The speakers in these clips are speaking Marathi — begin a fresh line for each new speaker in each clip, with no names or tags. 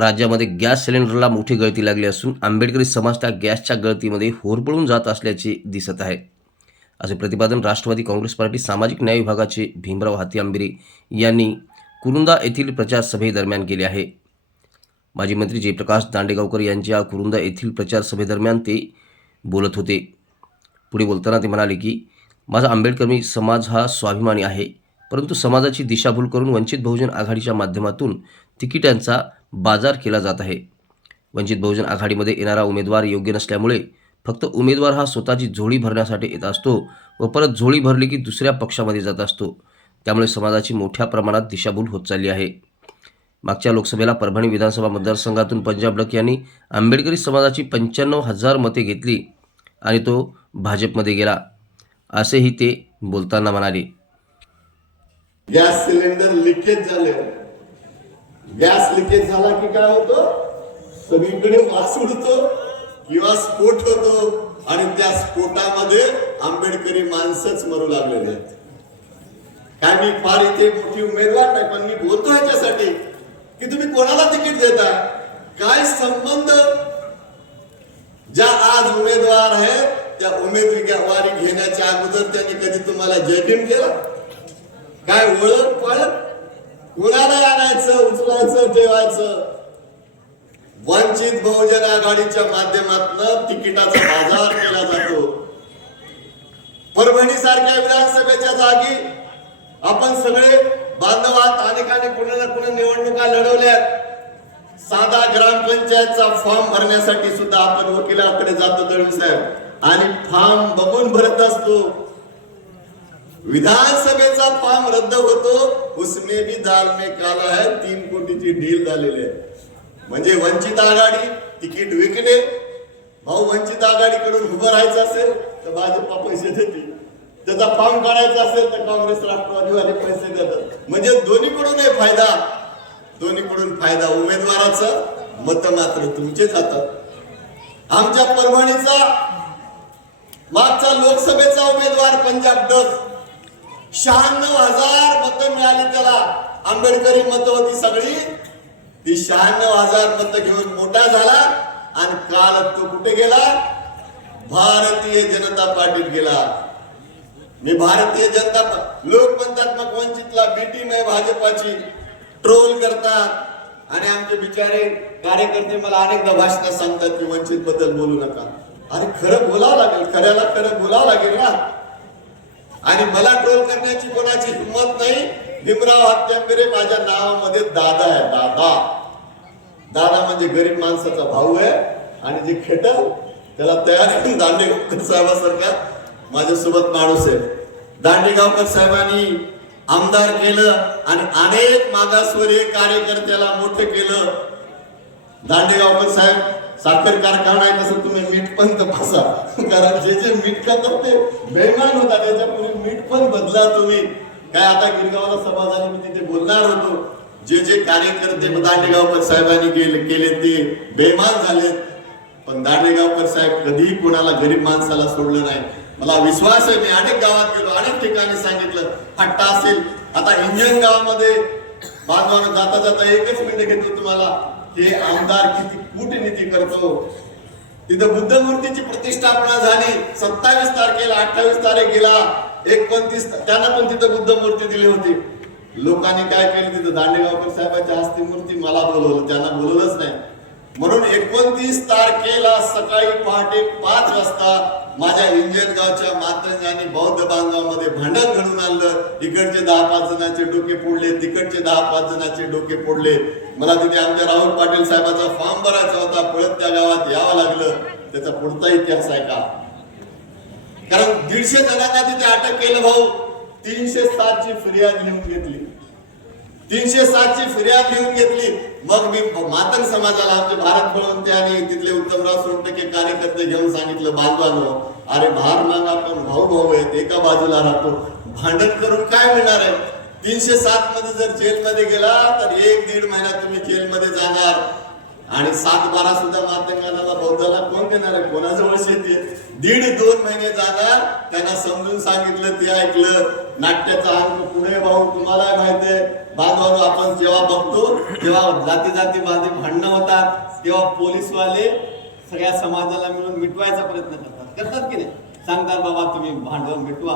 राज्यामध्ये गॅस सिलेंडरला मोठी गळती लागली असून आंबेडकरी समाज त्या गॅसच्या गळतीमध्ये होरपळून जात असल्याचे दिसत आहे. असे प्रतिपादन राष्ट्रवादी काँग्रेस पार्टी सामाजिक न्याय विभागाचे भीमराव हाती आंबिरे यांनी कुरुंदा येथील प्रचार सभेदरम्यान केले आहे. माजी मंत्री जयप्रकाश दांडेगावकर यांच्या कुरुंदा येथील प्रचार सभेदरम्यान ते बोलत होते. पुढे बोलताना ते म्हणाले की माझा आंबेडकरी समाज हा स्वाभिमानी आहे परंतु समाजाची दिशाभूल करून वंचित बहुजन आघाडीच्या माध्यमातून तिकिटांचा बाजार केला जात आहे. वंचित बहुजन आघाडीमध्ये येणारा उमेदवार योग्य नसल्यामुळे फक्त उमेदवार हा स्वतःची झोळी भरण्यासाठी येत असतो व परत झोळी भरली की दुसऱ्या पक्षामध्ये जात असतो. त्यामुळे समाजाची मोठ्या प्रमाणात दिशाभूल होत चालली आहे. मागच्या लोकसभेला परभणी विधानसभा मतदारसंघातून पंजाब लक यांनी आंबेडकरी समाजाची पंच्याण्णव हजार मते घेतली आणि तो भाजपमध्ये गेला. असेही ते बोलताना म्हणाले.
गॅस सिलेंडर लिकेज झाले. गॅस लिकेज झाला की काय होतं? सगळीकडे वास उडतो किंवा स्फोट होतो आणि त्या स्फोटामध्ये आंबेडकरी माणसंच मरू लागलेले आहेत. काय मी फार इथे मोठी उमेदवार नाही पण मी बोलतो ह्याच्यासाठी की तुम्ही कोणाला तिकीट देताय? काय संबंध? ज्या आज उमेदवार आहेत त्या उमेदवारी घेण्याच्या अगोदर त्यांनी कधी तुम्हाला जयभीम केलं? काय ओळख पळत? कोणाला आणायचं उचलायचं ठेवायचं. वंचित बहुजन आघाडीच्या माध्यमातून तिकिटाचा बाजार केला जातो. परभणी सारख्या विधानसभेच्या जागी आपण सगळे बांधवात अनेकाने कुणा ना कुणा निवडणुका लढवल्यात. साधा ग्रामपंचायतचा फॉर्म भरण्यासाठी सुद्धा आपण वकिलाकडे जातो दळवी साहेब. आणि फॉर्म बघून भरत असतो. विधानसभेचा फॉर्म रद्द होतो उसमे भी दाल में काला है तीन कोटीची डील झालेली आहे. म्हणजे वंचित आघाडी तिकीट विकणे भाऊ वंचित आघाडीकडून उभं राहायचं असेल तर भाजपा पैसे देते त्याचा फॉर्म काढायचा असेल तर काँग्रेस राष्ट्रवादीवाले पैसे देतात. म्हणजे दोन्हीकडूनही फायदा दोन्हीकडून फायदा उमेदवाराचं मत मात्र तुमचे जातात आमच्या परभणीचा मागचा लोकसभेचा उमेदवार पंजाब डक. शहाण्णव हजार मतं मिळाली त्याला. आंबेडकरी मत होती सगळी. ती शहाण्णव हजार मतं घेऊन मोठा झाला आणि काल तो कुठे गेला? भारतीय जनता पार्टीत गेला. मी भारतीय जनता पा- लोक म्हणतात मग वंचितला बीटी नाही भाजपाची. ट्रोल करतात. आणि आमचे बिचारे कार्यकर्ते मला अनेकदा भाषणात सांगतात की वंचित बद्दल बोलू नका. अरे खरं बोलावं लागेल. खऱ्याला खरं बोलावं लागेल ना. आणि मला ट्रोल करण्याची कोणाची हिंमत नाही? भीमराव हत्यांबेरे माझ्या नावामध्ये दादा आहे दादा. दादा म्हणजे गरीब माणसाचा भाऊ आहे. आणि जे खेटल त्याला तयार करून दांडेगावकर साहेबासारखा माझ्यासोबत माणूस आहे. दांडेगावकर साहेबांनी आमदार केलं आणि अनेक मागासवर्गीय कार्यकर्त्याला मोठे केलं. दांडेगावकर साहेब साखर कारखाना आहे तसं तुम्ही मीठ पण तपासा कारण जे जे मीठ खातात ते बेमान होता त्याच्यापूर्वी मीठ पण बदला तुम्ही. काय आता गिरगावला सभा झाली मी तिथे बोलणार होतो. जे जे कार्यकर्ते दांडेगावकर साहेबांनी केले केले ते बेमान झालेत. पण दांडेगावकर साहेब कधीही कोणाला गरीब माणसाला सोडलं नाही. मला विश्वास आहे मी अनेक गावात गेलो अनेक ठिकाणी सांगितलं. हट्टा असेल. आता इंजन गावामध्ये बांधवानं जाता जाता एकच मिनिट घेतो तुम्हाला. हे आमदार किती कूटनीती करतो. तिथं बुद्ध मूर्तीची प्रतिष्ठापना झाली. सत्तावीस तारखेला अठ्ठावीस तारखेला एकोणतीस त्यांना पण तिथं बुद्ध मूर्ती दिली होती. लोकांनी काय केलं तिथं? दांडेगावकर साहेबांच्या हस्ती मूर्ती मला बोलवलं. त्यांना बोलवलंच नाही. म्हणून एकोणतीस तारखेला सकाळी पहाटे पाच वाजता माझ्या इंजन गावच्या मातंग आणि बौद्ध बांधवामध्ये भांडण घडून आणलं. इकडचे दहा पाच जणांचे डोके फोडले तिकडचे दहा पाच जणांचे डोके फोडले. मला तिथे आमच्या राहुल पाटील साहेबाचा फॉर्म भरायचा होता. पळत त्या गावात यावं लागलं. त्याचा पुढचा इतिहास आहे का? कारण दीडशे जणांना तिथे अटक केलं भाऊ. तीनशे सातची फिर्याद लिहून घेतली. तीनशे सातची फिर्याद लिहून घेतली. मग मी मातंग समाजाला आमचे भारत बळवंते आणि तिथले उत्तमराव सोनटके कार्यकर्ते घेऊन सांगितलं बांधवानो अरे भार माग आपण भाऊ भाऊ आहेत एका बाजूला राहतो. भांडण करून काय मिळणार आहे? तीनशे सात मध्ये जर जेलमध्ये गेला तर एक दीड महिन्यात तुम्ही जेलमध्ये जाणार. आणि सात बारा सुद्धा मातंगाला बौद्धाला कोण देणार आहे? कोणाजवळ शेती दीड दोन महिने जाणार. त्यांना समजून सांगितलं ते ऐकलं. नाट्याचा अंक पुढे भाऊ? तुम्हाला माहितीये आहे. आपण जेव्हा बघतो तेव्हा जाती जाती बांधे भांडणं होतात. तेव्हा पोलीसवाले सगळ्या समाजाला मिळून मिटवायचा प्रयत्न करतात. करतात की नाही? सांगतात बाबा तुम्ही भांडवल मिटवा.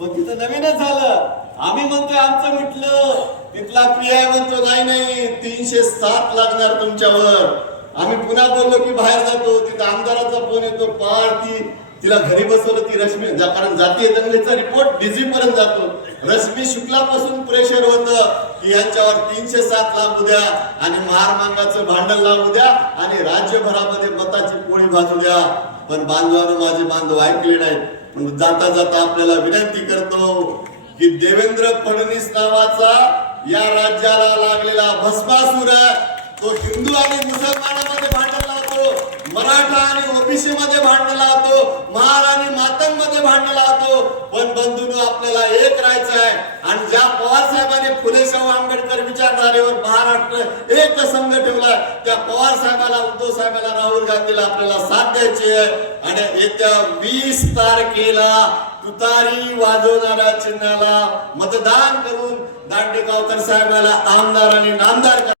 पण तिथं नवीनच झालं. आम्ही म्हणतोय आमचं मिटलं. तिथला पी आय म्हणतो नाही नाही तीनशे सात लागणार तुमच्यावर. आम्ही पुन्हा बोललो की बाहेर जातो तिथं आमदाराचा फोन येतो पार ती तिला घरी बसवलं ती रश्मी. जा- कारण जातीय दंगलीचा रिपोर्ट डीजी पर्यंत जातो. रश्मी शुक्लापासून प्रेशर होतं की यांच्यावर तीनशे सात लागू द्या आणि महारमांगाचं भांडण लागू द्या आणि राज्यभरामध्ये मताची पोळी भाजू द्या. पण बांधवानं माझे बांधव ऐकले नाहीत. पण जाता जाता आपल्याला विनंती करतो की देवेंद्र फडणवीस नावाचा या राज्याला लागलेला भस्मासूर तो हिंदू आणि मुसलमानामध्ये भांडण लावतो मराठा आणि ओबीसी मध्ये भांडण लावतो महार आणि मातंगमध्ये भांडण लावतो. पण बंधून आपल्याला एक राहायचं आहे आणि ज्या पवार साहेबांनी फुले शाहू आंबेडकर विचारधारेवर महाराष्ट्र एक संघ ठेवलाय त्या पवार साहेबाला उद्धव साहेबाला राहुल गांधीला आपल्याला साथ द्यायची आहे. आणि येत्या वीस तारखेला तुतारी वाजवणाऱ्या चिन्हाला मतदान करून दांडेगावकर साहेबाला आमदार आणि नामदार